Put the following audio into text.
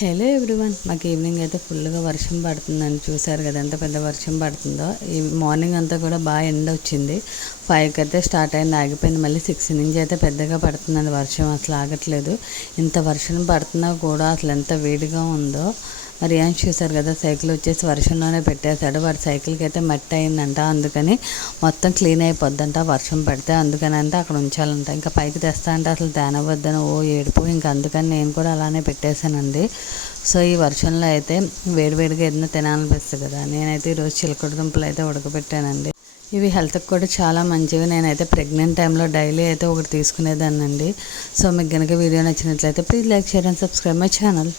Hello everyone, మాకు evening అయితే ఫుల్గా వర్షం పడుతుందని చూసారు కదా, ఎంత పెద్ద వర్షం పడుతుందో. ఈ మార్నింగ్ అంతా కూడా బాగా ఎండ వచ్చింది. 5కి అయితే స్టార్ట్ అయింది, ఆగిపోయింది. మళ్ళీ 6 నుంచి అయితే పెద్దగా పడుతుందండి వర్షం, అసలు ఆగట్లేదు. ఇంత వర్షం పడుతున్నా కూడా అసలు ఎంత వేడిగా ఉందో. మరి ఏం చూసారు కదా, సైకిల్ వచ్చేసి వర్షంలోనే పెట్టేశాడు. వాడి సైకిల్కి అయితే మట్టి అయిందంట, అందుకని మొత్తం క్లీన్ అయిపోద్దంట వర్షం పడితే. అందుకని అంటే అక్కడ ఉంచాలంట. ఇంకా పైకి తెస్తా అంటే అసలు తేనవద్దని ఏడుపు. ఇంకా అందుకని నేను కూడా అలానే పెట్టేశానండి. సో ఈ వర్షంలో అయితే వేడివేడిగా ఏదైనా తినాలనిపిస్తుంది కదా. నేనైతే ఈరోజు చిలకడ దుంపలు అయితే ఉడకబెట్టానండి. ఇవి హెల్త్కి కూడా చాలా మంచివి. నేనైతే ప్రెగ్నెంట్ టైంలో డైలీ అయితే ఒకటి తీసుకునేదాన్నండి. సో మీకు కనుక వీడియో నచ్చినట్లయితే please like, share and subscribe my channel.